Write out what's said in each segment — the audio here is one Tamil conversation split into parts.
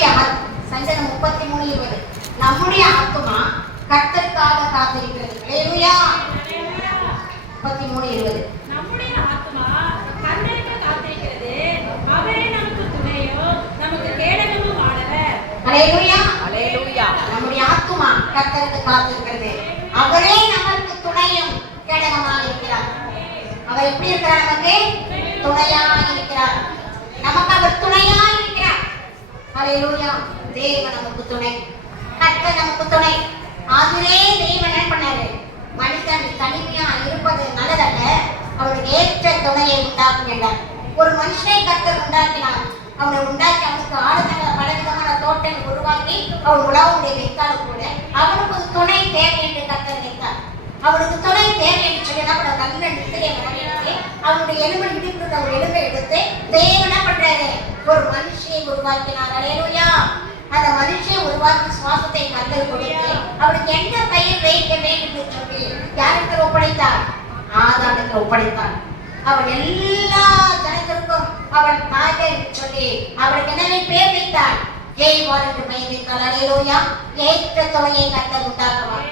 நம்முடைய சங்கீதம் 33:20 நம்முடைய ஆத்துமா கர்த்தருக்காக காத்திருக்கிறது. அல்லேலூயா. 33:20 நம்முடைய ஆத்துமா கர்த்தருக்காக காத்திருக்கிறது. அவரே நமக்கு துணையும் நமக்கு கேடகமும் ஆனவர். அல்லேலூயா. அல்லேலூயா. நம்முடைய ஆத்துமா கர்த்தருக்கு காத்திருக்கிறது. அவரே நமக்கு துணையும் கேடகமாக இருக்கிறார். அவர் எப்படி இருக்கிறார்? நமக்கு துணையாக இருக்கிறார். நமக்கு அவர் துணையாக இருக்கிறார். அல்லேலூயா. தேவன் நமக்கு துணை, கர்த்தர் நமக்கு துணை. ஆதிலே தேவன் என்ன பண்ணாரு? மனிதன் தனிமையா இருப்பது நல்லதல்ல, அவனுக்கு ஏற்ற துணையை உண்டாக்கும் என்றார். ஒரு மனுஷனை கர்த்தர் உண்டாக்கினார். அவனை உண்டாக்கி அவனுக்கு ஆளுநர் பலவிதமான தோட்டம் உருவாக்கி அவன் உலகமுடைய வைத்தாலும் கூட அவனுக்கு ஒரு துணை தேவை என்று கர்த்தர் நினைத்தார். அவனுக்கு துணை தேவை என்று சொல்லி என்ன பண்ண நல்ல நித்திரை வரவேற்று அவனுடைய எலும்பை இடிப்பிருந்த ஒரு எலும்பை எடுத்து தேவன் என்ன பண்றாரு? ஒரு மனுஷியை உருவாக்கினார். அல்லேலூயா. அந்த மனுஷியை உருவாக்கி சுவாசத்தை கர்த்தர் கொடுத்து அவனுக்கு என்ன பெயர் வைக்க வேண்டும் என்று சொல்லி யாருக்கு ஒப்படைத்தார்? ஆதாமுக்கு ஒப்படைத்தார். அவன் எல்லா ஜனத்திற்கும் அவன் தாய் என்று சொல்லி அவனுக்கு என்னவே பேர் வைத்தார்? ஜெய்வான் என்று பெயர் வைத்தார். அல்லேலூயா. ஏற்ற துணையை கர்த்தர் உண்டாக்குவார்.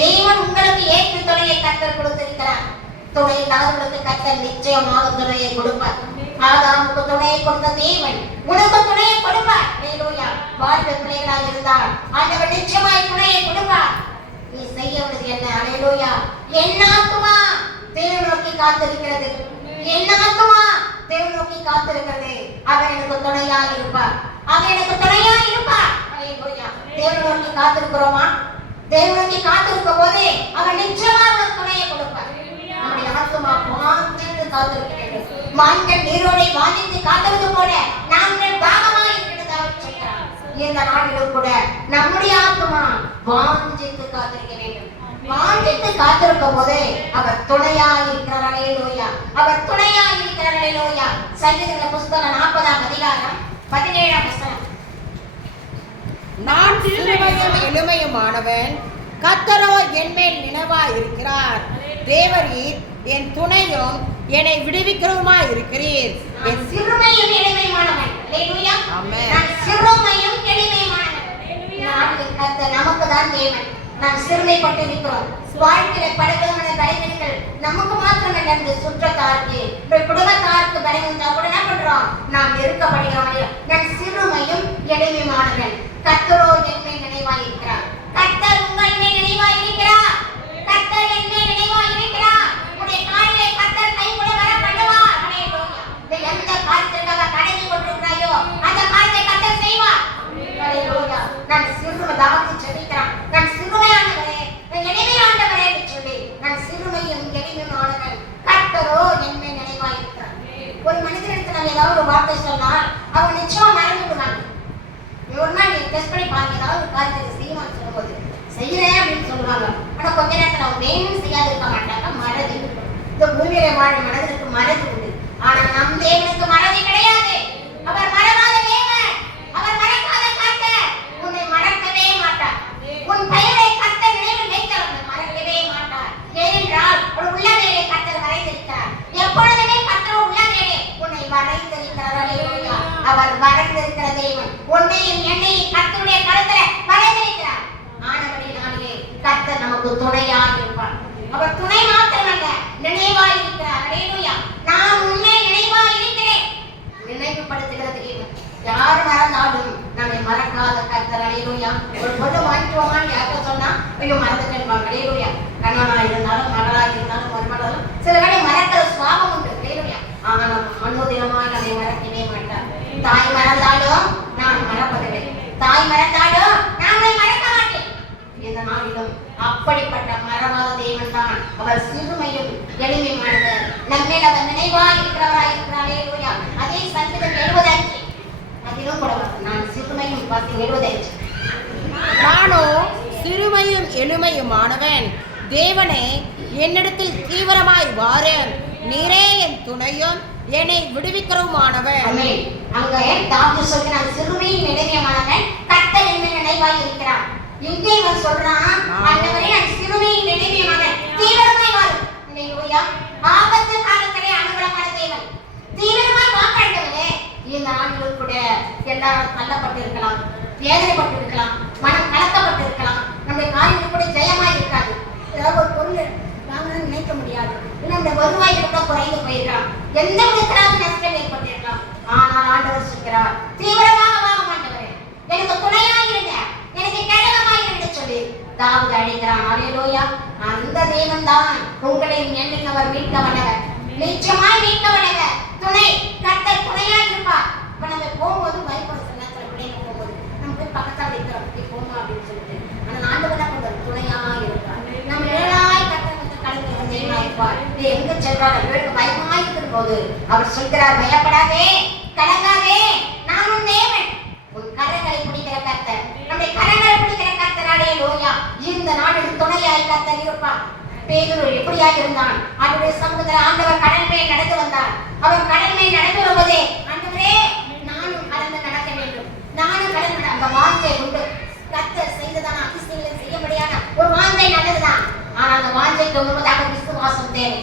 தேவன் உங்களுக்கு ஏற்ற துணையை கர்த்தர் கொடுத்திருக்கிறார். துணை இல்லாதவர்களுக்கு கர்த்தர் நிச்சயமாக துணையை கொடுப்பார். ஆதாமுக்கு துணையை கொடுத்த தேவன் உனக்கு துணையை கொடுப்பார். அல்லேலூயா. வாழ்வு பிள்ளைகளாக இருந்தால் ஆண்டவர் நிச்சயமாய் துணையை கொடுப்பார். நீ செய்ய வேண்டியது என்ன? அல்லேலூயா. என் ஆத்துமா தேவன் நோக்கி காத்திருக்கிறது. என் ஆத்துமா தேவன் நோக்கி காத்திருக்கிறது. அவர் எனக்கு துணையாக இருப்பார். அவர் எனக்கு துணையாக இருப்பார். அல்லேலூயா. தேவன் நோக்கி காத்திருக்கிறோமா? தேவன் நோக்கி காத்திருக்கும் போது அவர் நிச்சயமாக துணையை கொடுப்பார். நம்முடைய ஆத்துமா வாஞ்சித்து காத்திருக்கிறது. மான்கள் நீரோடை வாஞ்சித்து காத்திருப்பது போல நாங்கள் தாகமாக இருக்கிறதாக சொல்கிறார். இந்த நாளிலும் கூட நம்முடைய ஆத்துமா வாஞ்சித்து காத்திருக்க வேண்டும். வாஞ்சித்து காத்திருக்கும் போது அவர் துணையாக இருக்கிறார். அல்லேலூயா. அவர் துணையாக இருக்கிறார். அல்லேலூயா. சங்கீதங்களின் புத்தகம் 40ஆம் அதிகாரம் 17ஆம் வசனம். நான் சிறுமையும் எளிமையுமானவன், கர்த்தரோ என்மேல் நினைவாய் இருக்கிறார். தேவரீர் என் துணையும் என்னை விடுவிக்கிறவருமா இருக்கிறீர். நான் சிறுமையும் எளிமையுமானவன். அல்லேலூயா. ஆமென். நான் சிறுமையும் எளிமையுமானவன். நாளில் கர்த்தர் நமக்கு தான் தேவன். நாம் சிறுமைப்பட்டு இருக்கிறோம். வாழ்க்கையில பலவிதமான பலவீனங்கள் நமக்கு மாத்திரம் நடந்து சுற்றத்தாருக்கு குடும்பத்தாருக்கு பலவீனந்தா கூட என்ன பண்றோம்? நாம் நெருக்கப்படுகிறோம். நான் சிறுமையும் எளிமையுமானவன், கர்த்தரோ என்மேல் நினைவாய் இருக்கிறார். கர்த்தர் உங்கள் மேல் நினைவாய் இருக்கிறார். கர்த்தர் என்மேல் நினைவாய் இருக்கிறார். உடைய காலிலே கர்த்தர் கை கூட வர பண்ணுவார். அல்லேலூயா. நீ எந்த காரியத்திற்காக கடந்து கொண்டிருக்கிறாயோ அந்த காரியத்தை கர்த்தர் செய்வார். அல்லேலூயா. நான் சிறுமையாக ஜெபிக்கிறேன். நான் சிறுமையானவரே, நான் எளிமையானவரே என்று சொல்லி நான் சிறுமையும் எளிமையானவன், கர்த்தரோ என்மேல் நினைவாய் இருக்கிறார். ஒரு மனிதனிடத்தில் நம்ம ஏதாவது ஒரு வார்த்தை சொன்னால் அவன் நிச்சயமா மறந்து விடுவாங்க. ஒரு நாள் நீ டெஸ்ட் பண்ணி பாருங்க, ஏதாவது ஒரு காரியத்தை செய்வான்னு சொல்லும்போது செய்யறேன் அப்படின்னு சொல்லுவாங்க. ஆனா கொஞ்ச நேரத்தில் அவங்க வேணும் செய்யாது இருக்க மாட்டாங்க, மறதி. இந்த பூமியில வாழ மனதிற்கு மறதி உண்டு. ஆனா நம் தேவனுக்கு மறதி கிடையாது. அவர் மறவாத தேவன். அவர் மறக்காத கர்த்தர். உன்னை மறக்கவே மாட்டார். உன் பெயரை கர்த்தர் நினைவில் வைத்தார். உன்னை மறக்கவே மாட்டார். ஏனென்றால் ஒரு உள்ளமையிலே கர்த்தர் வரைந்திருக்கிறார். எப்பொழுதுமே கர்த்தர் உள்ளமையிலே உன்னை வரைந்திருக்கிறார். அல்லேலூயா. அவர் வரைந்திருக்கிற தேவன் உன்னையும் என்னையும் கர்த்தருடைய கருத்துல வரைந்திருக்கிறார். ஆனபடினாலே கர்த்தர் நமக்கு துணையாக இருப்பார். அவர் துணை மாத்திரமல்ல, நினைவாய் இருக்கிறார். அல்லேலூயா. நான் உன்னை நினைவாய் இருக்கிறேன். நினைவுபடுத்துகிறது தேவன். யார் மறந்தாலும் நம்மை மறக்காத கர்த்தர். அல்லேலூயா. ஒரு பொண்ணு வாங்கிக்குவோமான்னு யார்கிட்ட சொன்னா ஐயோ மறந்துட்டேன். அல்லேலூயா. கணவனா இருந்தாலும் மகளா இருந்தாலும் மருமகளும் சில வேளை மறக்கிற சுவாபம் உண்டு. அல்லேலூயா. ஆனா நம்ம மனோதினமாக நம்மை மறக்கவே மாட்டார். தாய் மறந்தாலும் நான் மறப்பதில்லை. தாய் மறந்தாலும் நான் மறக்க மாட்டேன். இந்த நாளிலும் அப்படிப்பட்ட மறவாத தேவன் தான். அவர் சிறுமையும் எளிமையானவர். நம்மேல் அவர் நினைவாய் இருக்கிறவராய் இருக்கிறார். அல்லேலூயா. அதே சங்கீதம் 75 அதிலும் கூட நான் சிறுமையும் 75. நானோ சிறுமையும் எளிமையுமானவன், தேவனே என்னிடத்தில் தீவிரமாய் வாரேன். நீரே என் துணையும் என்னை விடுவிக்கிறவுமானவன். ஆமென். அங்க தாவீது சொல்றான் சிறுமையும் எளிமையுமானவன், கர்த்தர் என்மேல் நினைவாய் இருக்கிறார். இங்கே அவன் சொல்றான் ஆண்டவரே நான் சிறுமையும் எளிமையுமானவன், தீவிரமாய் வாரும். அல்லேலூயா. ஆபத்து காலத்திலே அனுகூலமான தேவன். தீவிரமாய் வாக்காண்டவரே இந்த நாட்களில் கூட எல்லாரும் தள்ளப்பட்டு இருக்கலாம், வேதனைப்பட்டு இருக்கலாம், மனம் கலக்கப்பட்டு இருக்கலாம். நம்முடைய காரியங்கள் கூட ஜெயமா இருக்காது. ஏதாவது ஒரு பொருள் வாங்கணும்னு நினைக்க முடியாது. நம்முடைய வருவாய்கள் கூட குறைந்து போயிருக்கலாம். எந்த விதத்திலாவது நஷ்டம் ஏற்பட்டிருக்கலாம். ஆனால் ஆண்டவர் சொல்கிறார், தீவிரமாக வாங்க மாட்டவரே, எனக்கு துணையா இருங்க, எனக்கு கேடகமா இருங்க சொல்லி தாவீது அழைக்கிறான். அல்லேலூயா. அந்த தேவன் தான் உங்களை என்னைக்கு அவர் மீட்க வல்லவர், நிச்சயமாய் மீட்க வல்லவர். துணை கர்த்தர் துணையா இருப்பார். இப்ப நம்ம போகும்போது பயப்பட நேரத்துல பிள்ளைங்க போகும்போது நம்ம போய் பக்கத்தால் வைக்கிறோம், இப்படி போமா அப்படின்னு சொல்லிட்டு. ஆனால் ஆண்டவர் தான் கொஞ்சம் துணையா இருப்பார். நம்ம ஏழாய் கர்த்தர் வந்து கலந்து தெய்வமா இருப்பார். இது எங்க சென்றால் அவர்களுக்கு பயமா இருக்கும் போது அவர் சொல்கிறார், பயப்படாதே, கலங்காதே, நான் உன் தேவன், உன் கரங்களை பிடிக்கிற கர்த்தர், நம்முடைய கரங்களை பிடிக்கிற கர்த்தர். அல்லேலூயா. இந்த நாளில் துணையாய் கர்த்தர் இருப்பார். பேதுரு எப்படியாக இருந்தான்? அவருடைய சமூகத்தில் ஆண்டவர் கடல் மேல் நடந்து வந்தார். அவர் கடல் மேல் நடந்து வருவதே, ஆண்டவரே நானும் கடந்து நடக்க வேண்டும், நானும் கடந்து அந்த வாஞ்சை உண்டு. கர்த்தர் செய்ததான அதிசயங்களை செய்ய முடியாத ஒரு வாஞ்சை நல்லதுதான். ஆனால் அந்த வாஞ்சைக்கு முன்பதாக விசுவாசம் தேவை.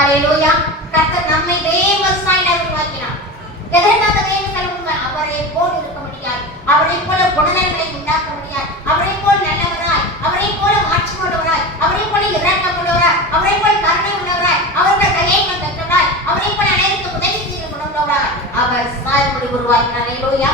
அல்லேலூயா. கர்த்தர் நம்மை தேவசாயியாக உருவாக்கினார். எதற்காக தேவசாய் உருவாக்கினார்? அவரை போல் இருக்க முடியாது, அவரை போல குணநலன்களை உண்டாக்க முடியாது, அவரை போல் நல்லவராய், அவரை போல மாற்றமுள்ளவராய், அவரை போல இரக்கமுள்ளவராய், அவரை போல் கருணை உள்ளவராய், அவருடைய கையேற்றம் பெற்றவராய், அவரை போல அனைவருக்கு உதவி செய்ய குணமுள்ளவராய் அவர் சாயல்படி உருவாக்கினார். அல்லேலூயா.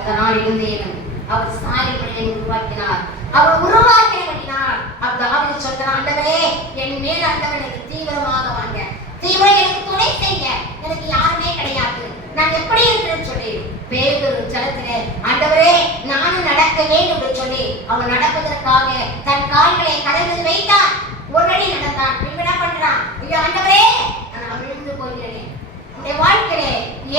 அதனால் இருந்தேன் அவர் சாயல்படியை உருவாக்கினார். அவர் உருவாக்கினார். அவர் தாவீது சொல்கிறார், ஆண்டவரே என் மேல் ஆண்டவர் எனக்கு தீவிரமாக வாங்க, தீவிரம் எனக்கு துணை செய்ய, எனக்கு யாருமே கிடையாது, நான் எப்படி இருக்கிறேன்னு சொல்லி பேதுரு ஜலத்திலே ஆண்டவரே நானும் நடக்க வேண்டும் என்று சொல்லி அவன் நடப்பதற்காக தன் கால்களை கடலில் வைத்தான். ஒரு அடி நடந்தான், பின்ன பண்றான், ஐயோ ஆண்டவரே நான் அமிழ்ந்து போகிறேன். நம்முடைய வாழ்க்கையிலே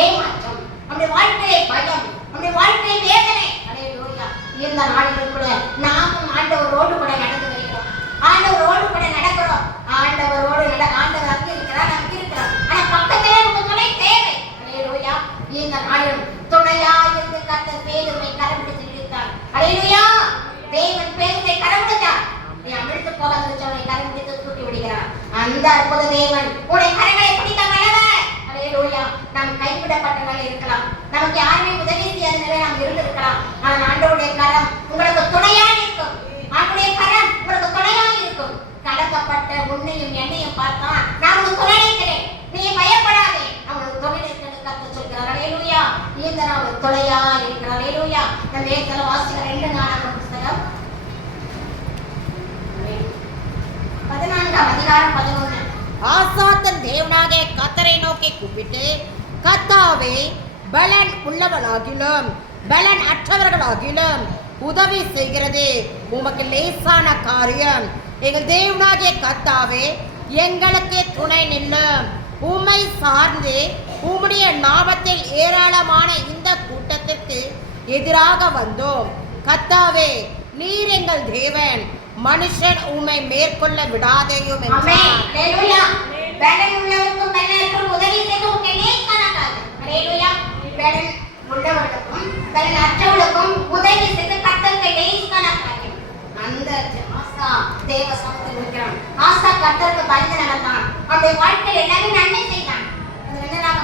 ஏமாற்றம், நம்முடைய வாழ்க்கையிலே பயம், நம்முடைய வாழ்க்கையிலே வேதனை. அல்லேலூயா. இந்த நாளில் கூட நாமும் ஆண்டவரோடு கூட நடந்து வருகிறோம், ஆண்டவரோடு கூட நடக்கிறோம். ஆண்டவரோடு ஆண்டவர் அங்கே இருக்கிறார், அங்கே இருக்கிறார். ஆனா பக்கத்திலே நமக்கு துணை தேவை. அல்லேலூயா. இந்த நாளில் துணையா இருந்து கர்த்தர் பேதுருவை கரம் பிடித்து இழுத்தார். அல்லேலூயா. தேவன் பேதுருவை கரம் பிடித்தார். நீ அமிழ்ந்து போகாத சொன்னை கரம் பிடித்து தூக்கி விடுகிறார். அந்த அற்புத தேவன் உடைய கரங்களை பிடித்த வல்லவர். அல்லேலூயா. நாம் கைவிடப்பட்ட நிலையில் இருக்கலாம், நமக்கு யாருமே உதவி செய்யாத நிலையில் நாம் இருந்திருக்கலாம். ஆனால் ஆண்டவருடைய கரம் உங்களுக்கு துணையா இருக்கும். ஆண்டவருடைய கரம் உங்களுக்கு துணையா இருக்கும். கலக்கப்பட்ட உன்னையும் என்னையும் பார்த்தா நான் உனக்கு துணை இருக்கிறேன், நீ பயப்படாதே, அவனுக்கு துணை இருக்கிறது கர்த்தர் சொல்கிறார். அல்லேலூயா. இந்த நாள் துணையா இருக்கிறார். அல்லேலூயா. நம்ம ஏற்கனவே வாசிக்கிற 2 நாளாகமம் புத்தகம் 14ஆம் அதிகாரம் 11. ஆசா தன் தேவனாகிய கர்த்தரை நோக்கி கூப்பிட்டு, கர்த்தாவே பலன் உள்ளவனாகிலும் பலன் அற்றவர்களாகிலும் உதவி செய்கிறது உமக்கு லேசான காரியம். எங்கள் தேவனாகிய கர்த்தாவே எங்களுக்கு துணை நில்லும். உம்மை சார்ந்து உம்முடைய நாமத்தில் ஏராளமான இந்த கூட்டத்திற்கு எதிராக வந்தோம். கர்த்தாவே நீர் எங்கள் தேவன், மனுஷன் உம்மை மேற்கொள்ள விடாதேயும் ஆமென். அல்லேலூயா. பலன் உள்ளவருக்கும் பலனற்றவருக்கும் உதவி செய்து உமக்கு லேசான காரியம். அல்லேலூயா. பலன் உள்ளவருக்கும் பலன் அற்றவருக்கும் உதவி செய்து கர்த்தருக்கு லேசான காரியம். அந்த ஆசா தேவ சமூகத்தில் இருக்கிறான். ஆசா கர்த்தருக்கு பயந்து நடந்தான். அவருடைய வாழ்க்கையில் எல்லாமே நன்மை செய்தான். 14ஆம்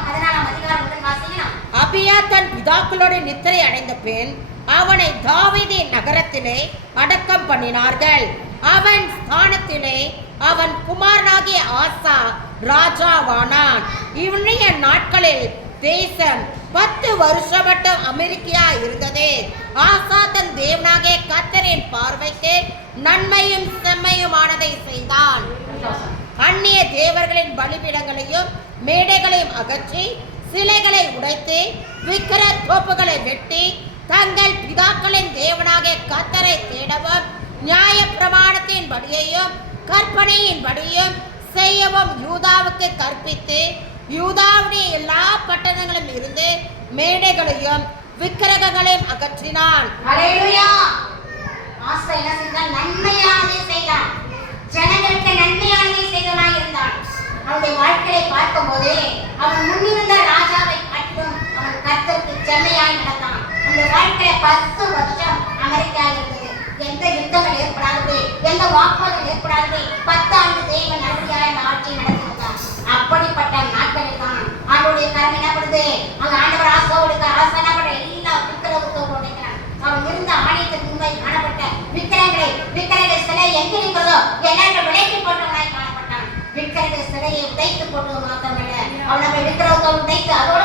அதிகாரம் முதல் வாசிக்கலாம். அபியா தன் பிதாக்களோடு நித்திரை அடைந்த பின் அவனை தாவீதின் நகரத்திலே அடக்கம் பண்ணினார்கள். அவன் ஸ்தானத்திலே அவன் குமாரனாகிய ஆசா ராஜாவானான். இவனுடைய நாட்களில் தேசம் 10 வருஷம் மட்டும் அமெரிக்கா இருந்தது. ஆசா தன் தேவனாகிய கர்த்தரின் பார்வைக்கு நன்மையும் செம்மையுமானதை செய்தான். அந்நிய தேவர்களின் பலிபீடங்களையும் மேடைகளையும் அகற்றி சிலைகளை உடைத்து விக்கிர தோப்புகளை வெட்டி தங்கள் பிதாக்களின் தேவனாகிய கர்த்தரை தேடவும் நியாய பிரமாணத்தின் படியையும் கற்பனையின் படியும் செய்யவும் யூதாவுக்கு கற்பித்து யூதாவுடைய எல்லா பட்டணங்களும் இருந்து மேடைகளையும் விக்கிரகங்களையும் அகற்றினான். அல்லேலூயா. ஆசா என்ன செய்தான்? நன்மையானதை செய்தான். ஜனங்களுக்கு நன்மையானதை செய்தவனாய் இருந்தான். அவனுடைய வாழ்க்கையை பார்க்கும்போது அவன் முன்னிருந்த ராஜாவை காட்டிலும் அவன் கர்த்தருக்கு செம்மையாய் நடந்தான். அந்த வாழ்க்கையில 10 வருஷம் அமெரிக்கா இருந்தது. எந்த யுத்தங்கள் ஏற்படாதபடி, எந்த வாக்குவாதம் ஏற்படாதபடி 10 ஆண்டு தேவன் நல்லபடியாக அந்த ஆட்சியை நடத்தி வந்தார். அப்படிப்பட்ட நாட்களில் தான் ஆண்டவருடைய கரம் என்ன பண்ணுது? அங்க ஆண்டவர் அவன் நம்ம விக்கிரகத்தை உடைத்து அதோட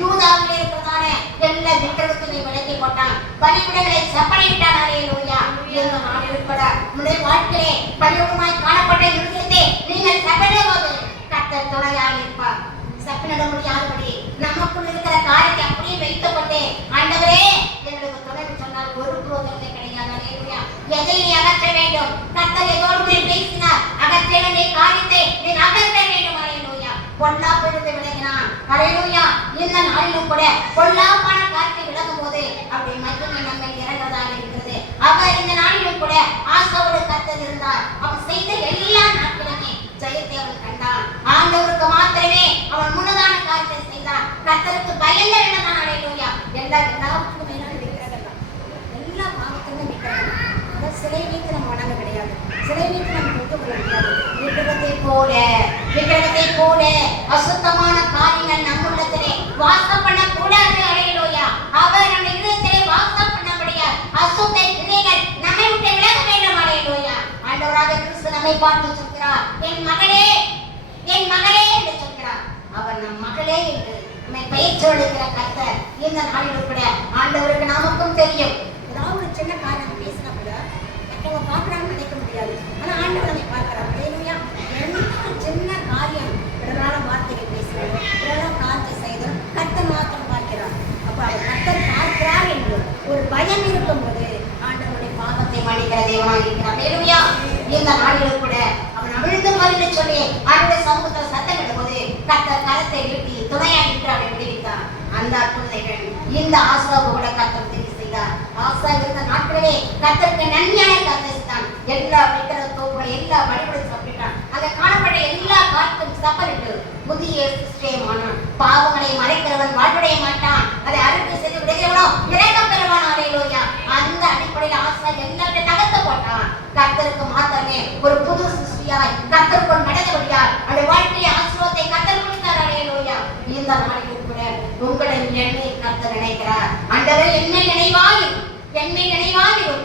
யூதாவிலே இருக்கிறதான எல்லா விக்கிரகத்தையும் விலக்கி போட்டான். பலிபீடங்களை செப்பனிட்டான். அல்லேலூயா. இந்த நாளில் உட்பட உங்களுடைய வாழ்க்கையிலே பலிபீடமாய் காணப்பட்ட இருதயத்தை நீங்கள் செப்பனிடும்போது கர்த்தர் துணையாக இருப்பார். செப்பனிட முடியாதபடி நமக்குள் இருக்கிற காரியத்தை அப்படியே வைத்துக்கொண்டு ஆண்டவரே எங்களுக்கு துணை சொன்னால் ஒரு புரோஜனத்தை கிடையாது. அல்லேலூயா. எதை நீ அகற்ற வேண்டும்? கர்த்தர் எதோடு பேசினார். அகற்ற வேண்டிய காரியத்தை நீ அகற்ற வேண்டும். அல்லேலூயா. பொல்லாப்பிலிருந்து விலகினான். அல்லேலூயா. இந்த நாளிலும் கூட பொல்லாப்பான காரியத்தை விலகும் போது அப்படி மகிமை நம்மை இறங்குவதாக இருக்கிறது. அவர் இந்த நாளிலும் கூட ஆசாவோடு கர்த்தர் இருந்தார். அவர் செய்த எல்லா நாட்களுமே ஜெயத்தை அவன் கண்டான். ஆண்டவருக்கு மாத்திரமே அவன் முன்னதான காரியத்தை செய்தான். கர்த்தருக்கு பயந்த இடம்தான். அல்லேலூயா. எல்லாத்துக்கும் மேலான விக்கிரகம் எல்லா பாவத்துமே விக்கிரகம். அதாவது சிலை வைத்து நம்ம வணங்க கிடையாது. சிலை வைத்து நம்ம ஒத்துக்கொள்ள முடியாது. விக்கிரகத்தை போல அசுத்தமான காரியங்கள் நம்முள்ளத்திலே வாசம் பண்ண கூடாது. அல்லேலூயா. அவர் நம்ம இதயத்திலே வாசம் பண்ண முடியாது. அசுத்த கிரியைகள் நம்மை விட்டு விலக வேண்டும். அல்லேலூயா. ஆண்டவராக கிறிஸ்து நம்மை பார்த்து சொல்கிறார், என் மகளே என் மகளே என்று சொல்கிறார். அவர் நம் மகளே என்று நம்மை பெயர் சொல்லுகிற கர்த்தர் இந்த நாளில் கூட ஆண்டவருக்கு நமக்கும் தெரியும். ஏதாவது ஒரு சின்ன காரணம் பேசினா கூட மற்றவங்க பார்க்கறாங்கன்னு நினைக்க முடியாது. ஆனா ஆண்டவர் நம்மை பார்க்கிறார். அல்லேலூயா. சின்ன காரியம் பிறரான வார்த்தைகள் பேசுகிறோம், பிறரான காரியத்தை செய்தோம், கர்த்தர் மாத்திரம் பார்க்கிறார். அப்ப அவர் கர்த்தர் பார்க்கிறார் என்று ஒரு பயம் இருக்கும்போது ஆண்டவருடைய பாவத்தை மன்னிக்கிற தேவனாக இருக்கிறார். அல்லேலூயா. இந்த நாளில் கூட அவன் அவிழ்ந்து போய் சொல்லி ஆண்டவருடைய சமூகத்தில் சத்தமிடும்போது கர்த்தர் கரத்தை நீட்டி துணையாக நின்று அவனை விடுவித்தார். அந்த அற்புதங்கள் இந்த ஆசாவை கூட கர்த்தர் உதவி செய்தார். ஆசா இருந்த நாட்களிலே கர்த்தருக்கு நன்மையான காரியத்தை செய்தான். எல்லா விக்கிர தோப்புகளை எல்லா வழிபடி சாப்பிட்டான். அங்க காணப்பட்ட எல்லா காரியத்தையும் சப்பரிட்டு புதிய சிருஷ்டியமானான். பாவங்களை மறைக்கிறவன் வாழ்வடைய மாட்டான். அதை அறுப்பு செய்து விடுகிறவனோ இறக்கம் பெறுவான். அல்லேலூயா. அந்த அடிப்படையில் ஆசா எல்லாத்தையும் தகர்த்து போட்டான். கர்த்தருக்கு மாத்திரமே ஒரு புது சிருஷ்டியாய் கர்த்தருக்குள் நடந்தபடியால் அவருடைய வாழ்க்கையை ஆசீர்வாதத்தை கர்த்தர் கொடுத்தார். அல்லேலூயா. இந்த நாளில் கூட உங்களை எண்ணெய் கர்த்தர் நினைக்கிறார். ஆண்டவரே என்னை நினைவாயும் என்னை நினைவாயும்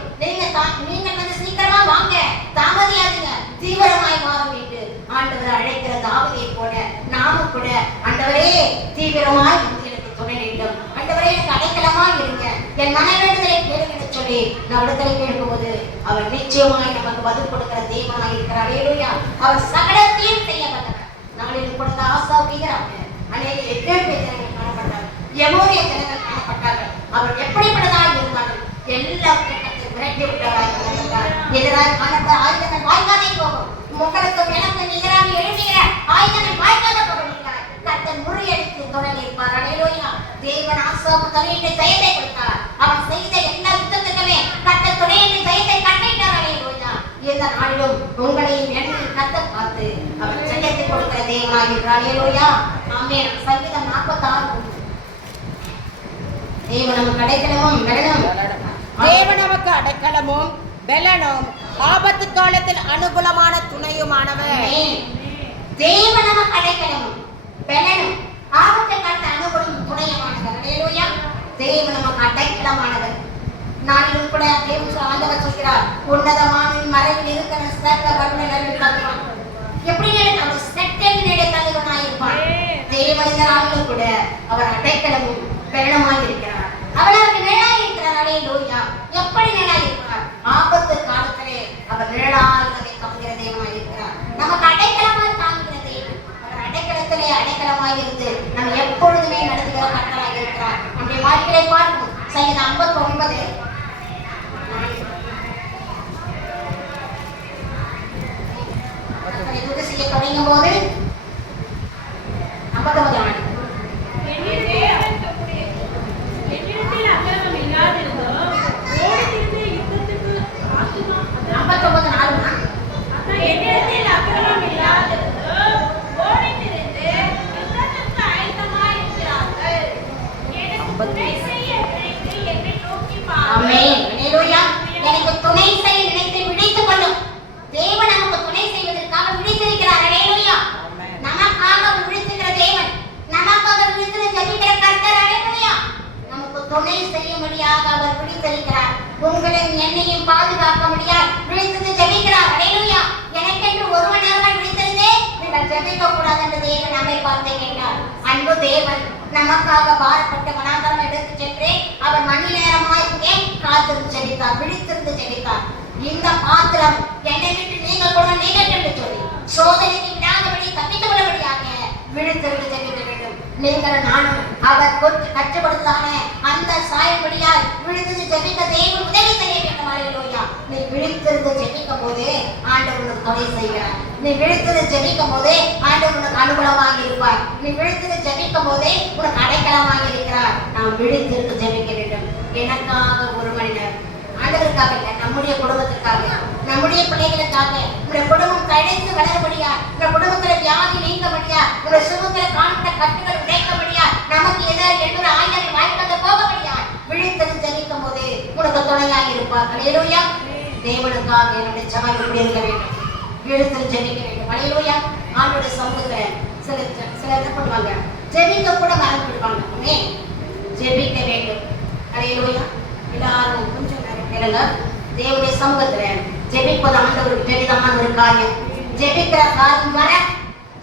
நீங்கள் வந்து சீக்கிரமா வாங்க, தாமதியாதீங்க, தீவிரமாய் மாறும் என்று ஆண்டவர் அழைக்கிற தாவீதை போல நாமும் கூட ஆண்டவரே தீவிரமாய் வந்து எனக்கு துணை வேண்டும். ஆண்டவரே எனக்கு அடைக்கலமா இருங்க, என் மனவேண்டுதலை கேளுங்க சொல்லி நான் விடுதலை கேட்கும்போது அவர் நிச்சயமாய் நமக்கு பதில் கொடுக்கிற தெய்வமாய் இருக்கிறார். அல்லேலூயா. அவர் சகலத்தையும் செய்ய வல்லவர். நாளில் கொடுத்த ஆசா வீரராக அநேக எத்தனை ஜனங்கள் காணப்பட்டார்கள், எமோரிய ஜனங்கள் காணப்பட்டார்கள். அவர் எப்படிப்பட்டதாக இருந்தாலும் எல்லா கூட்டத்தை விரட்டி விட்டவராய் காணப்பட்டார். எதிராக காணப்பட்ட ஆயுதங்கள் வாய்க்காதே போகும். உங்களுக்கு எனக்கு நிகராக எழுதுகிற ஆயுதங்கள் வாய்க்காத போகிறார். கர்த்தர் முறியடித்து தொடங்கி இருப்பார். அல்லேலூயா. தேவன் ஆசாவுக்கு துணையிட்டு ஜெயத்தை கொடுத்தார். அவன் செய்த எல்லா யுத்தத்துக்குமே கர்த்தர் துணையிட்டு ஜெயத்தை கண்டிட்டார். அல்லேலூயா. இந்த நாளிலும் உங்களையும் என்னையும் கர்த்தர் பார்த்து அவர் ஜெயத்தை கொடுக்கிற தேவனாக இருக்கிறார். அல்லேலூயா. ஆமென். சங்கீதம் 46 தேவன் நமக்கு அடைக்கலமும் பலனும் தேவன் நமக்கு அடைக்கலமும் பலனும் ஆபத்து காலத்தில் அனுகூலமான துணையுமானவர். தேவன் நமக்கு அடைக்கலமும் பலனும் ஆபத்து காலத்தில் அனுகூலம் துணையுமானவர். அல்லேலூயா. தேவன் நமக்கு அடைக்கலமானவர். நாளிலும் கூட தேவன் ஆண்டவர் சொல்கிறார், உன்னதமான மறைவில் இருக்கிற சர்வ வல்லமையுள்ள கர்த்தர் எப்படி அவர் சட்டென்று நடத்தவனாய் இருப்பார். தேவன் இந்த நாளிலும் கூட அவர் அடைக்கலமும் பலனுமாய் இருக்கிறார். அவர் அவருக்கு நிழலாய் இருக்கிறார். அல்லேலூயா. எப்படி நிழலாய் இருக்கிறார்? ஆபத்து காலத்திலே அவர் நிழலாய் நம்மை காக்கிற தேவனாய் இருக்கிறார். நமக்கு அடைக்கலமாய் தாங்குகிற தேவன். அவர் அடைக்கலத்திலே அடைக்கலமாய் இருந்து நம்ம எப்பொழுதுமே நடத்துகிற கர்த்தராய் இருக்கிறார். நம்முடைய வாழ்க்கையை பார்ப்போம். சங்கீதம் 59 துதி செய்ய தொடங்கும் போது 59 ஆண்டு எனக்கு துணை செய்ய நினைத்து விழித்துக் கொள்ளும். தேவன் நமக்கு துணை செய்வதற்காக விழித்திருக்கிறார். அல்லேலூயா. நமக்காக விழித்திருக்கிற தேவன், நமக்காக விழித்து ஜெபிக்கிற கர்த்தர். அல்லேலூயா. நமக்கு துணை செய்யும்படியாக அவர் விழித்திருக்கிறார். உங்களையும் என்னையும் பாதுகாக்க முடியாது விழித்து ஜெபிக்கிறார். அல்லேலூயா. எனக்கென்று ஒருவனாக விழித்திருந்தே ஜெபிக்க கூடாது என்று தேவன் நம்மை பார்த்து கேட்டார். அன்பு தேவன் நமக்காக பாரப்பட்ட மனாந்தரம் எடுத்து சென்று அவர் மணி நேரமாய் இங்கே காத்திருந்து ஜெபித்தார், விழித்திருந்து ஜெபித்தார். இந்த பாத்திரம் என்னை விட்டு நீங்கள் கூட நீங்கள் என்று சொல்லி சோதனைக்கு விடாதபடி தப்பித்து விடும்படியாக விழித்திருந்து ஜெபிக்க வேண்டும். நீங்கள் நானும் அவர் கற்றுக் கொடுத்தான அந்த சாயப்படியால் விழித்திருந்து ஜெபிக்க தேவன் உதவி செய்ய வேண்டும். அல்லேலூயா. நீ விழித்திருந்து ஜெபிக்கும் போது ஆண்டவர் உனக்கு துணை செய்கிறார். நீ விழித்திருந்து ஜெபிக்கும் போதே ஆண்டவர் உனக்கு அனுகூலமாக இருப்பார். நீ விழித்திருந்து ஜெபிக்கும் போதே உனக்கு அடைக்கலமாக இருக்கிறார். நாம் விழித்திருந்து ஜெபிக்க வேண்டும். எனக்காக ஒரு மணி நேரம், ஆண்டவருக்காக இல்லை, நம்முடைய குடும்பத்திற்காக, நம்முடைய பிள்ளைகளுக்காக, உங்களுடைய குடும்பம் கடைந்து வளரபடியா, உங்க குடும்பத்துல வியாதி நீக்கபடியா, உங்க சுகத்துல காண்கிற கட்டுகள் உடைக்கபடியா, நமக்கு ஏதாவது 800,000 வாய்க்காத போகபடியா விழித்திருந்து ஜெபிக்கும் போது உனக்கு துணையாக இருப்பார். அல்லேலூயா. தேவனுக்காக என்னுடைய ஜெபம் இப்படி இருக்க வேண்டும். விழித்திருந்து ஜெபிக்க வேண்டும். அல்லேலூயா. ஆண்டோட சமூகத்துல சில என்ன பண்ணுவாங்க, ஜெபிக்க கூட மறந்து விடுவாங்க. ஜெபிக்க வேண்டும். அல்லேலூயா. எல்லாரும் கொஞ்சம் நேரம் கேளுங்க. தேவனுடைய சமூகத்துல ஜெபிப்பது ஆண்டவருக்கு பெரிதான ஒரு காரியம். ஜெபிக்கிற காரியம் வர,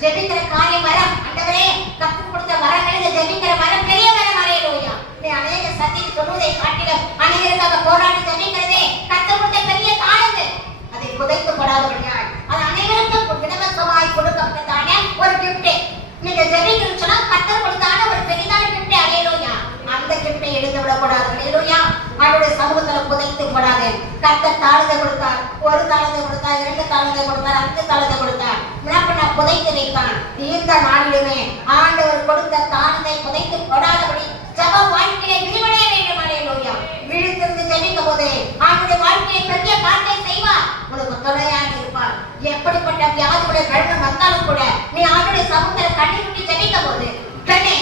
ஜெபிக்கிற காரியம் வர, ஆண்டவரே கற்றுக் கொடுத்த வரங்களில் ஜெபிக்கிற வரம் பெரிய வரம். அல்லேலூயா. நீ அநேக சத்தியத்தை சொல்வதை காட்டிலும் அநேகருக்காக போராடி ஜெபிக்கிறதே கற்றுக் கொடுத்த பெரிய தாழ்வு. அதை புதைக்கப்படாதபடியால் அது அனைவருக்கும் இலவசமாய் கொடுக்கப்பட்டதான ஒரு கிஃப்ட். நீங்க ஜெபிக்கணும்னு சொன்னா கற்றுக் கொடுத்தான ஒரு பெரிதான கிஃப்ட். அல்லேலூயா. அந்த கிஃப்டை எடுத்து விடக்கூடாது. அல்லேலூயா. அவருடைய சமூகத்துல புதைத்து விடாது. கர்த்தர் தாழ்ந்தை கொடுத்தார், ஒரு தாழ்ந்தை கொடுத்தார், 2 தாழ்ந்தை கொடுத்தார், 5 தாழ்ந்தை கொடுத்தார். நான் புதைத்து வைத்தான். இந்த நாளிலுமே ஆண்டவர் கொடுத்த தாழ்ந்தை புதைத்து போடாதபடி ஜெப வாழ்க்கையை விரிவடைய வேண்டும். அல்லேலூயா. விழித்திருந்து ஜெபிக்கும் போது ஆண்டவருடைய வாழ்க்கையை பெரிய காரியத்தை செய்வார். உனக்கு துணையாக இருப்பார். எப்படிப்பட்ட வியாதியுடைய வெள்ளம் வந்தாலும் கூட நீ ஆண்டவருடைய சமூகத்துல கண்ணீர் ஜெபிக்கும் போது உடனே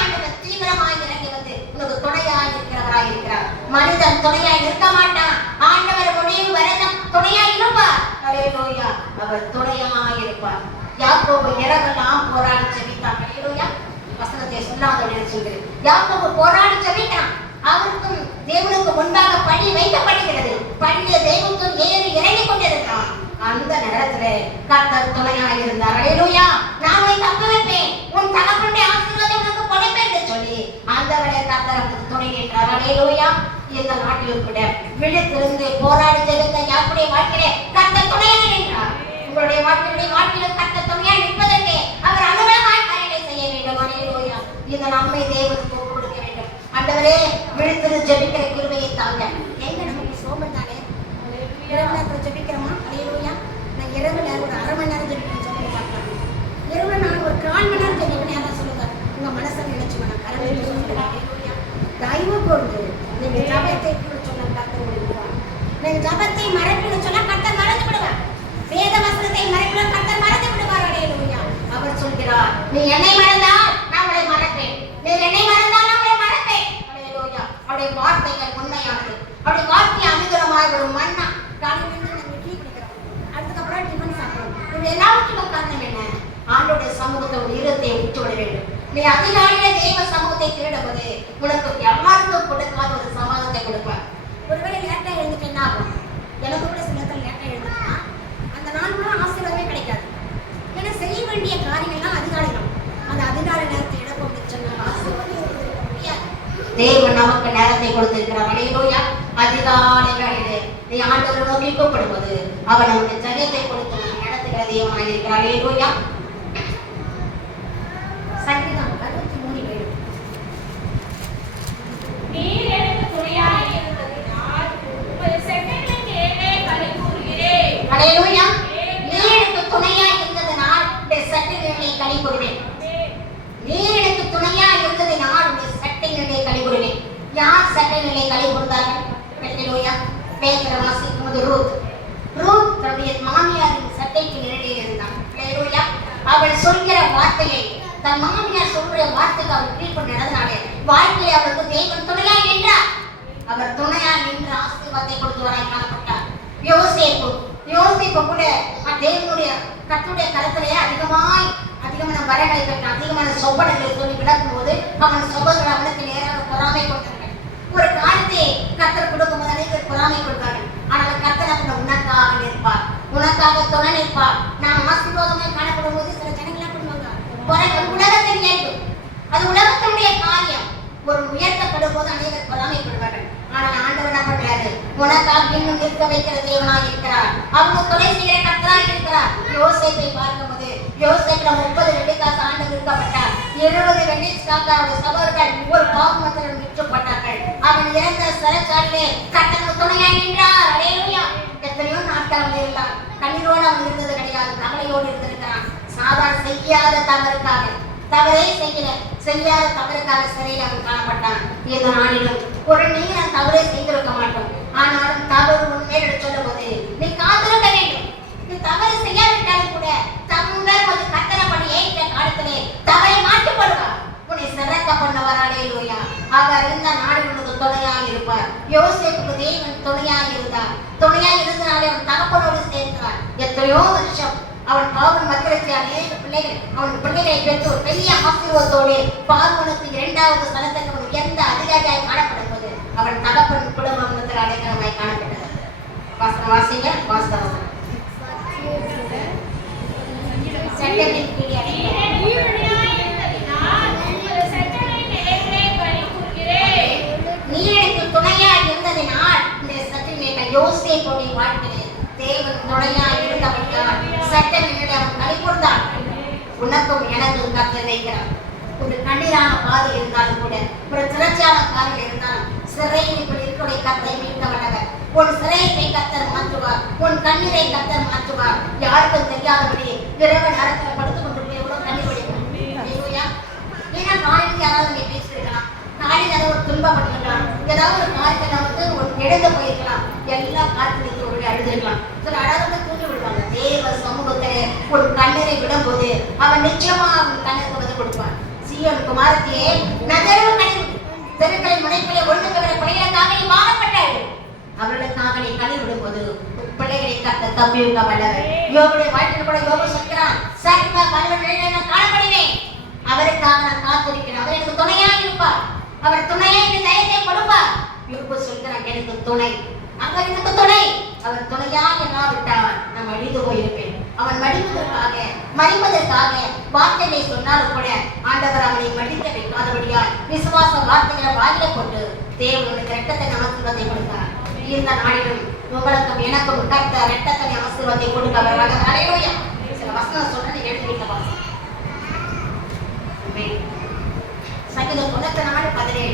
ஆண்டவர் தீவிரமாக இறங்கி வந்து உனக்கு துணையாக இருக்கிறவராக இருக்கிறார். மனிதன் துணையாய் இருக்க மாட்டான். ஆண்டவர் முடிவு வரணும் துணையாய் இருப்பார். அல்லேலூயா. அவர் துணையாய் இருப்பார். யாக்கோபு இரவெல்லாம் போராடி ஜெபித்தான். அல்லேலூயா. வசனத்தை சொல்லாத நினைச்சுக்கிறேன். யாக்கோபு போராடி ஜெபித்தான். அவருக்கும் தேவனுக்கு முன்பாக படி வைக்கப்படுகிறது. படியில தெய்வத்தும் ஏறி இறங்கி கொண்டிருக்கிறான். அந்த நேரத்துல கர்த்தர் துணையாய் இருந்தார். அல்லேலூயா. நான் உன்னை தப்ப வைப்பேன், உன் தகப்பனுடைய ஆசீர்வாதத்தை உனக்கு கொடுப்பேன் என்று சொல்லி ஆண்டவரே கர்த்தர் அவனுக்கு துணை நின்றார். அல்லேலூயா. இந்த நாட்டிலும் கூட விழித்திருந்து போராடி ஜெபித்த யாருடைய வாழ்க்கையிலே கர்த்தர் துணையாக நின்றார். உங்களுடைய வாழ்க்கையிலும் கர்த்தர் துணையாக நிற்பதற்கு அவர் அனுபவமாய் காரியங்களை செய்ய வேண்டும். அல்லேலூயா. இந்த நம்மை தேவனுக்கு ஒப்புக் கொடுக்க வேண்டும். ஆண்டவரே விழித்திருந்து ஜெபிக்கிற கிருபையை தாங்க. எங்க நமக்கு சோமன் தானே இரவு நேரத்தில் ஜெபிக்கிறோமா? அல்லேலூயா. நான் இரவு நேரம் ஒரு 1/2 மணி நேரம் ஜெபிக்கிறேன் சொல்லுங்க பார்க்கலாம். இரவு நான் ஒரு 1/4 மணி நேரம் ஜெபிக்கிறேன். யாரா சொல்லுங்க, உங்க மனசை நினைச்சு நான் கரங்களை சொல்லுங்க. அல்லேலூயா. தயவு கூர்ந்து நீங்க ஜெபத்தை சொன்னா கர்த்தர் விடுவார். நீங்க ஜெபத்தை மறக்கணும்னு சொன்னா கர்த்தர் மறந்து விடுவார். வேத வசனத்தை மறக்கணும் கர்த்தர் மறந்து விடுவார். அல்லேலூயா. அவர் சொல்கிறார், நீ என்னை மறந்தால் நான் உன்னை மறப்பேன், நீ என்னை மறந்தால் நான் உன்னை மறப்பேன். அல்லேலூயா. அவருடைய வார்த்தைகள் உண்மையானது. அவருடைய வார்த்தை அனுகிரகமாய் ஒரு மன்னா காலையிலிருந்து நம்ம டீ குடிக்கிறோம், அதுக்கப்புறம் டிஃபன் சாப்பிடுறோம். இது எல்லாவற்றுக்கும் காரணம் என்ன? ஆண்டோடைய சமூகத்தை ஒரு இருதயத்தை விட்டு விட வேண்டும். நீ அதிகாலையில தேவ சமூகத்தை திருடும்போது உனக்கு யாருக்கும் கொடுக்காத ஒரு சமாதானத்தை கொடுப்பார். ஒருவேளை லேட்டா எழுந்துட்டு என்ன ஆகும்? எனக்கு கூட சில நேரத்தில் லேட்டா எழுந்துட்டா அந்த நாள் கூட ஆசீர்வாதமே கிடைக்காது. ஏன்னா செய்ய வேண்டிய காரியங்கள்லாம் அதிகாலை தான். அந்த அதிகாலை நேரத்தை இடப்பட்டு சொன்னால் ஆசீர்வாதம் முடியாது. தேவன் நமக்கு நேரத்தை கொடுத்திருக்கிறார். அல்லேலூயா. அதிகாலை வேளையிலே நீ ஆண்டவரை நோக்கி கூப்பிடும்போது அவர் நமக்கு ஜெயத்தை கொடுத்து நடத்துகிற தெய்வமாக இருக்கிறார். அல்லேலூயா. சங்கீதம் 63:7. நீர் எனக்கு துணையாக இருந்ததினால் உமது செட்டைகளுக்கு ஏனே களி கூறுகிறேன். அல்லேலூயா. நீர் எனக்கு துணையாக இருந்ததினால் உடைய சட்டைகளை களி கூறுவேன். நீர் எனக்கு துணையாக இருந்ததினால் உடைய சட்டைகளை களி கூறுவேன். யார் சட்டைகளை களி கூர்ந்தார்கள்? அல்லேலூயா. பேதுரு வாசிக்கும்போது ரூத் தன்னுடைய மாமியாரின் சட்டைக்கு நிழலில் இருந்தாள். அல்லேலூயா. அவள் சொல்கிற வார்த்தையை, தன் மாமியார் சொல்ற வார்த்தைக்கு அவள் கீழ்ப்பட்டு நடந்தனாலே வாழ்க்கையை அவளுக்கு தேவன் துணையாய் நின்றார். அவர் துணையாய் நின்று ஆசீர்வாதத்தை கொடுத்தவராய் காணப்பட்டார். யோசேப்பு கூட தேவனுடைய கர்த்தருடைய கரத்திலே அதிகமான வரங்களை பெற்றான். அதிகமான சொப்பனங்களை சொல்லி விளக்கும் போது அவன் சகோதரர் அவனுக்கு நேராக பொறாமை கொண்டார்கள். ஒரு காலத்தை கர்த்தர் கொடுக்கும் போது அனைவரும் பொறாமை கொண்டார்கள். ஆனால் கர்த்தர் அப்படி உனக்காக நிற்பார், உனக்காக துணை நிற்பார். நாம் ஆசீர்வாதமாக காணப்படும் போது ஒரு உயர்த்தப்படும் போது அநேகர் பொறாமைப்படுவார்கள். ஆனால் ஆண்டவர் என்ன பண்றாரு? உனக்காக இன்னும் நிற்க வைக்கிற தேவனாய் இருக்கிறார். அவங்க கொலை செய்கிற கர்த்தராய் இருக்கிறார். யோசேப்பை பார்க்கும்போது யோசேப்பிடம் 30 வெள்ளிக்காசு ஆண்டு விற்கப்பட்டார். 70 வெள்ளிக்காக அவர் சகோதரர்கள் ஒரு பாவமத்தில் விற்கப்பட்டார்கள். அவன் இறந்த சிறைச்சாலையிலே கர்த்தருக்கு துணையாய் நின்றார். அல்லேலூயா. எத்தனையோ நாட்கள் அவன் இருந்தான். கண்ணீரோடு அவன் இருந்தது கிடையாது, கவலையோடு இருந்திருக்கிறான். சாதாரண செய்யாத தவறுக்காக, தவறே செய்யாத தவறுக்காக சிறையில் அவன் காணப்பட்டான். இந்த நாளிலும் ஒரு நான் தவறே செய்திருக்க மாட்டோம். ஆனாலும் தவறு உண்மையை சொல்லும் போது நீ காத்திருக்க வேண்டும். நீ தவறு செய்யாவிட்டாலும் கூட தங்கள் ஒரு கட்டளப்படி ஏற்ற காலத்திலே தவறை மாற்றப்படுவார். உன்னை சிறக்க பண்ணவர். அல்லேலூயா. அவர் இருந்த நாடு உனக்கு துணையாக இருப்பார். யோசேப்புக்கு தேவன் துணையாக இருந்தார். துணையாக இருந்தனாலே அவன் தகப்பனோடு சேர்ந்தார். எத்தனையோ வருஷம் அவன் பாவன் மக்களுக்கு அநேக பிள்ளைகள், அவன் பிள்ளைகளை பெற்று பெரிய ஆசீர்வாதத்தோடு பார்வனுக்கு 2வது ஸ்தலத்துக்கு அவன் உயர்ந்த அதிகாரியாய் காணப்படும்போது அவன் தகப்பன் குடும்பத்தில் அடைக்கலமாய் காணப்பட்டது. வாசிங்க வாஸ்தவம். சட்டத்தின் கீழே நீ எனக்கு துணையா இருந்ததினால் இந்த சத்தியமேக யோசேப்புடைய வாழ்க்கையிலே தேவன் துணையா இருந்தபடியால் சட்டம் என்னிடம் அவன் கைகொண்டான். உனக்கும் எனக்கும் கர்த்தர் வைக்கிறார். ஒரு கண்ணீரான பாதை இருந்தாலும் கூட, ஒரு திரட்சியான காரில் இருந்தாலும் சிறையில் இப்படி இருக்கிற கர்த்தரை மீட்க வல்லவர். உன் சிறையை கர்த்தர் மாற்றுவார். உன் கண்ணீரை கர்த்தர் மாற்றுவார். யாருக்கும் தெரியாதபடி இரவு நேரத்தில் படுத்துக் கொண்டு போய் எவ்வளவு கண்ணீர் வடிக்கும். ஏன்னா காலையில் யாராவது நீ பேசியிருக்கலாம், காலையில் ஏதாவது ஒரு துன்பப்பட்டிருக்கலாம், ஏதாவது ஒரு காரியத்தை நமக்கு ஒரு இழந்து போயிருக்கலாம், எல்லா காலத்திலிருந்து ஒரு அழுதுருக்கலாம். சில அழகாக தூங்கி விடுவாங்க. தேவ சமூகத்திலே ஒரு கண்ணீரை விடும்போது அவன் நிச்சயமா அவன் கண்ணீருக்கு பதில் கொடுப்பான். சீயோன் குமாரத்தியே நகரவு கண்ணீர் தெருக்களின் முனைப்பிலே ஒழுங்குகிற பிள்ளைகளுக்காக நீ வாங்கப்பட்டார்கள். அவர்களுக்காக நீ கண்ணீர் விடும்போது பிள்ளைகளை கத்த தம்பி விட வல்லவர். யோபுடைய வாழ்க்கையில் கூட யோபு சொல்கிறான், சர்வ வல்லவரில் நான் காணப்படுவேன். அவருக்காக நான் காத்திருக்கிறேன். அவர் எனக்கு துணையாக இருப்பார். அவர் துணையாக இந்த தைரியத்தை கொடுப்பார். யோபு சொல்கிறான், எனக்கு துணை, அவர் எனக்கு துணை. அவர் துணையாக இல்லாவிட்டால் நான் அழிந்து போயிருப்பேன். அவன் மடிப்பதற்காக வார்த்தைகளை சொன்னாலும் கூட ஆண்டவர் அவனை மடிக்க வைக்காதபடியால் விசுவாச வார்த்தைகளை வாயில கொண்டு தேவனுடைய இரட்டத்தை ஆசீர்வாதத்தை கொடுத்தார். இந்த நாளிலும் உங்களுக்கும் எனக்கும் கர்த்தர் இரட்டத்தை ஆசீர்வாதத்தை கொடுக்க வருவாங்க. அல்லேலூயா. சில வசனம் சொன்னது எழுதிவிட்ட வாசம். சங்கீதம் 94:17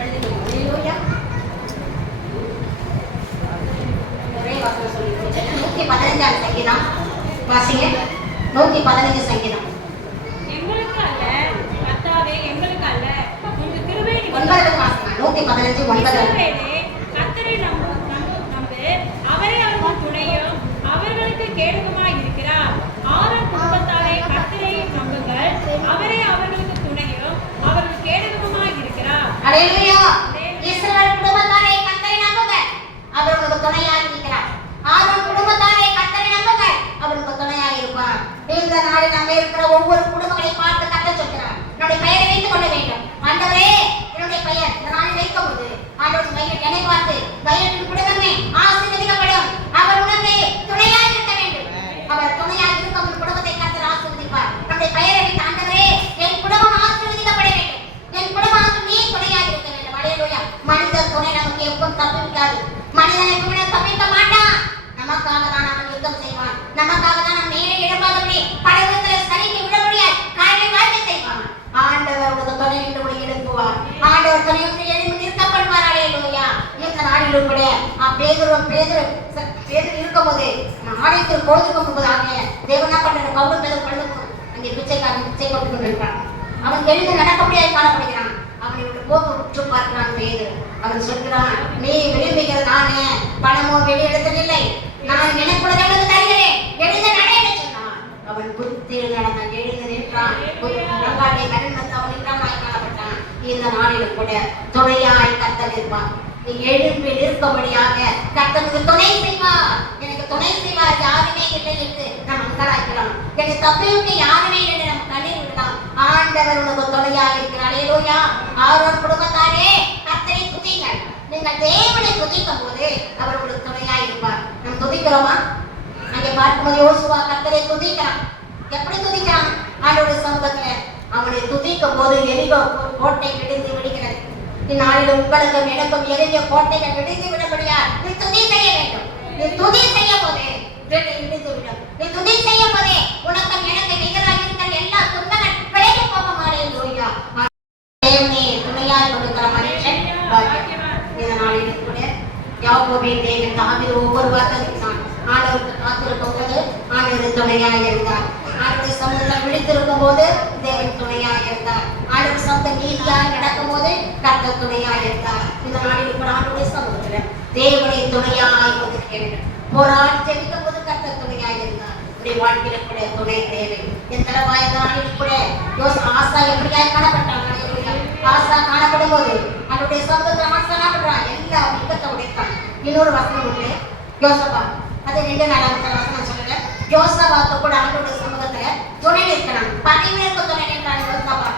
அல்லேலூயா. ஒரே வசனம் சொல்லி 115 சங்கீதம் வாசிங்க. 115 சங்கீதம். எங்களுக்கு அல்ல கர்த்தாவே, எங்களுக்கு அல்ல, உங்க கிருபை 9 வாசிங்க. 115 9. கர்த்தரை நம்பு, அவரே அவர்கள் துணையும் அவர்களுக்கு கேடகமாய் இருக்கிறார். ஆரோன் குடும்பத்தாரே கர்த்தரை நம்புங்கள், அவரே அவர்களுக்கு துணையும் அவர்கள் கேடகமாய் இருக்கிறார். அல்லேலூயா. இஸ்ரவேல் குடும்பத்தாரே கர்த்தரை நம்புங்கள், அவர் உங்களுக்கு துணையாக இருக்கிறார். ஆரோன் குடும்பத்தாரே கர்த்தரை நம்புங்கள், அவருக்கு துணையாக இருப்பார். இந்த நாளில் நம்ம இருக்கிற ஒவ்வொரு குடும்பங்களை பார்த்து கர்த்தர் சொல்கிறார், என்னுடைய பெயரை வைத்துக் கொள்ள வேண்டும். ஆண்டவரே, என்னுடைய பெயர் இந்த நாளில் வைக்கும் போது ஆண்டவர் பெயர் என்னை பார்த்து பெயரின் குடும்பமே ஆசீர்வதிக்கப்படும். அவர் உனக்கு துணையாக இருக்க வேண்டும். அவர் துணையாக இருக்கும் உன் குடும்பத்தை கர்த்தர் ஆசீர்வதிப்பார். நம்முடைய பெயரை வைத்து ஆண்டவரே, என் குடும்பம் ஆசீர்வதிக்கப்பட வேண்டும், என் குடும்பம் நீ துணையாக இருக்க வேண்டும். அல்லேலூயா. மனித துணை நமக்கு எப்பவும் தப்பிக்காது. மனிதனை கூட தப்பிக்க மாட்டான். நமக்காக தான் அவன் யுத்தம் செய்வான். நமக்காக தான் நம்ம மேலே எழுப்பாதபடி படகுத்தில் சரிக்கு விடபடியாய் காலை வாழ்க்கை செய்வான். ஆண்டவர் உனக்கு துணை என்று உன்னை எழுப்புவார். ஆண்டவர் துணை என்று எழுப்பி நிற்கப்படுவார். அல்லேலூயா. இந்த நாளிலும் கூட பேதுரு இருக்கும்போது ஆலயத்தில் பொழுதுக்கும் போகும்போதாக தேவனா பண்ற கவுடு மேலும் பழுதுக்கும் அங்கே பிச்சைக்காரன் பிச்சை கொண்டு கொண்டிருக்கிறான். அவன் எழுந்து நடக்க முடியாது காணப்படுகிறான். அவனை விட்டு போக்கு உற்று பார்க்கிறான் பேதுரு. அவன் சொல்கிறான், நீ விரும்புகிற நானே பணமோ வெளியிடத்தில்லை, நான் நினைப்பதை உனக்கு தருகிறேன், எழுந்து நட என்று சொன்னான். அவன் குறித்து நடந்தான், எழுந்து நின்றான். காணப்பட்டான். இந்த நாளிலும் கூட துணையாய் கர்த்தர் இருப்பார். நீ எழும்பி நிற்கும்படியாக கர்த்தருக்கு துணை செய்வார். எனக்கு துணை செய்வார், யாருமே இல்லை என்று நாம் அங்கலாய்க்கலாம். எனக்கு தப்பிவிட்டு யாருமே இல்லை நம்ம கண்ணீர் விடலாம். ஆண்டவர் உனக்கு துணையாக இருக்கிறார். அல்லேலூயா. ஆரோன் குடும்பத்தாரே கர்த்தரை துதிங்கள். நீங்கள் தேவனை துதிக்கும் போது அவர் உங்களுக்கு துணையாக இருப்பார். நாம் துதிக்கிறோமா? அங்கே பார்க்கும்போது யோசுவா கர்த்தரை துதிக்கிறான். எப்படி துதிக்கிறான்? ஆண்டவருடைய சமூகத்துல அவனை துதிக்கும் போது எரிகோ கோட்டை இடிந்து விடுகிறது. இந்நாளில் உங்களுக்கும் எனக்கும் எரிகோ கோட்டைகள் இடிந்து விடப்படியா நீ துதி செய்ய வேண்டும். நீ துதி செய்ய போதே இடிந்து விடும். நீ துதி செய்ய போதே உனக்கும் எனக்கு எதிராக இருக்கிற எல்லா துன்பங்கள் விலகி போக மாட்டேன். தேவனே துணையாய் கொடுக்கிற மனுஷன் பாக்கியவான். இதனால கூட யாக்கோபின் தேவன் தாவீது ஒவ்வொரு வார்த்தையும் ஆண்டவருக்கு காத்திருக்கும் போது ஆண்டவர் துணையாய் இருந்தார். ஆண்டவருடைய சமூகத்தில் விழித்திருக்கும் போது தேவன் துணையாய் இருந்தார். ஆண்டவர் சமூகத்தை நீதியாய் நடக்கும் போது கர்த்தர் துணையாய் இருந்தார். இந்த நாளில் கூட ஆண்டவருடைய சமூகத்தில் தேவனை துணையாய் கொண்டிருக்க வேண்டும். போராடி ஜெபிக்கும் போது கர்த்தர் துணையாய் இருந்தார். உடைய வாழ்க்கையில கூட துணை தேவை. எத்தனை நாளில் கூட ஆசா எப்படியாய் காணப்பட்டான். ஆசா காணப்படும் போது அவருடைய சமூகத்தில் ஆசா காணப்படுறான். எல்லா விக்கத்தை உடைத்தான். இன்னொரு வசனம் உண்டு யோசபா. அது 2 வசனம் சொல்லுங்க. யோசபாக்கு கூட அவருடைய சமூகத்துல துணை நிற்கிறான். பகைவருக்கு துணை நிற்கிறான் யோசபா.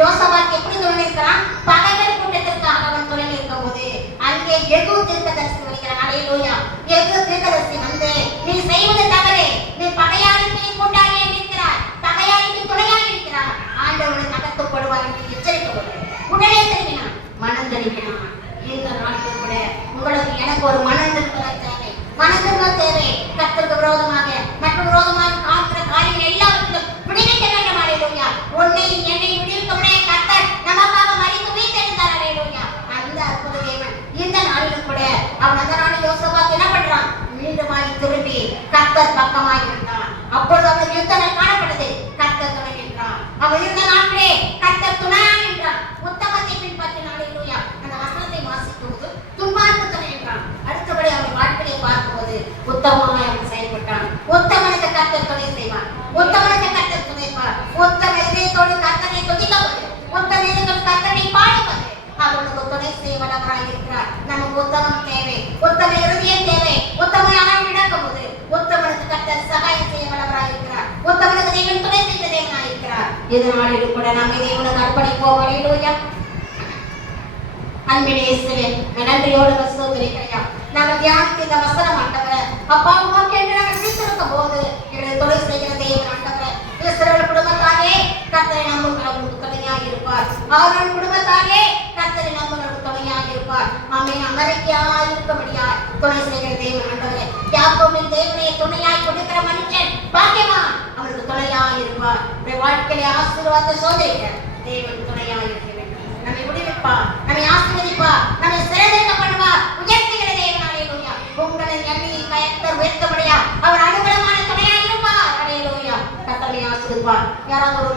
யோசபாக்கு எப்படி துணை நிற்கிறான்? பகைவர் கூட்டத்திற்காக அவன் துணை நிற்கும் போது அங்கே எகு தீர்க்கதரிசி வருகிறான். அல்லேலூயா. எகு தீர்க்கதரிசி வந்து நீ செய்வது தவறு, நீ பகையாளிக்கு நீ கூட்டாளியே நிற்கிறாய், பகையாளிக்கு துணையாக இருக்கிறார், ஆண்டவனை தகர்க்கப்படுவார் என்று எச்சரிக்கப்படுது. உடனே திரும்பினான், மனம் திரும்பினான். இந்த நாட்டில் கூட உங்களுக்கு எனக்கு ஒரு மனம் திரும்புதல் தேவை. மனம் திரும்புதல் தேவை. கர்த்தருக்கு விரோதமாக மற்ற விரோதமாக காக்கிற காரியங்கள் எல்லாவற்றிலும் விடுவிக்க வேண்டும். அல்லேலூயா. உன்னையும் என்னையும் விடுவிக்கவே கர்த்தர் நமக்காக மரித்து உயிர்த்தெழுந்தார். அல்லேலூயா. அந்த அற்புத தேவன் இந்த நாளிலும் கூட அவன் அந்த நாளில் யோசபாக்கு என்ன பண்றான்? மீண்டுமாய் திரும்பி கர்த்தர் பக்கமாய் இருந்தான். அப்பொழுது அவனுக்கு யுத்தங்கள் காணப்பட்டது. கர்த்தர் துணை நின்றான். அவன் இருந்த நாட்டிலே கர்த்தர் துணையாக நின்றான். உத்தமத்தை பின்பற்றினான். அல்லேலூயா. அந்த வசனத்தை வாசிக்கும் போது துன்மார்க்கு துணை நின்றான். அடுத்தபடி அவன் வாழ்க்கையை பார்க்கும்போது உத்தமமாய் அவன் செயல்பட்டான். உத்தமனுக்கு கர்த்தர் துணை செய்வான். உத்தமனுக்கு கர்த்தர் துணைப்பார். உத்தம இதயத்தோடு கர்த்தரை துதிக்கும்போது, உத்தம இதயத்தோடு கர்த்தரை பாடும்போது அவனுக்கு துணை செய்வனவராய் இருக்கிறார். நமக்கு உத்தமம் தேவை. உத்தம இருதயம் தேவை. உத்தமையான நடக்கும் போது உத்தமனுக்கு கர்த்தர் சகாயம் செய்வனவராய் இருக்கிறார். உத்தமனுக்கு தேவன் துணை செய்த தேவனாய் இருக்கிறார். இதனாலும் கூட நம்மை தேவனுக்கு அர்ப்பணிப்போம். அல்லேலூயா. அன்பின் இயேசுவே, நன்றியோடு ஸ்தோத்திரிக்கிறேன். நாங்கள் தியானித்த இந்த வசனம் ஆண்டவரே, அப்பா உமக்கு என்று நாங்கள் விழித்திருக்கும் போது எங்களை துணை செய்கிற தேவன் ஆண்டவரே, இஸ்ரவேல் குடும்பத்தாரே கர்த்தரை நம்புகிறவர்களுக்கு துணையாக இருப்பார். ஆரோன் குடும்பத்தாரே கர்த்தரை நம்புகிறவர்களுக்கு துணையாக இருப்பார். ஆமென். அமெரிக்காய் இருக்கும்படியாய் துணை செய்கிற தேவன் ஆண்டவரே, யாக்கோபின் தேவனே துணையாய் கொடுக்கிற மனுஷன் பாக்கியவான். அவனுக்கு துணையாக இருப்பார். உடைய வாழ்க்கையை ஆசீர்வாதத்தை சோதரிக்க தேவன் துணையாக இருக்க வேண்டும். நம்மை விடுவிப்பா, நம்மை ஆசீர்வதிப்பா, நம்மை சிறந்தேற்க பண்ணுவா, உயர்த்துகிற தேவன். அல்லேலூயா. உங்களை எண்ணெயை கர்த்தர் உயர்த்தபடியா அவர் அனுகூலமான துணையாக இருப்பார். அல்லேலூயா. கர்த்தரை ஆசீர்வதிப்பார். யாராவது ஒரு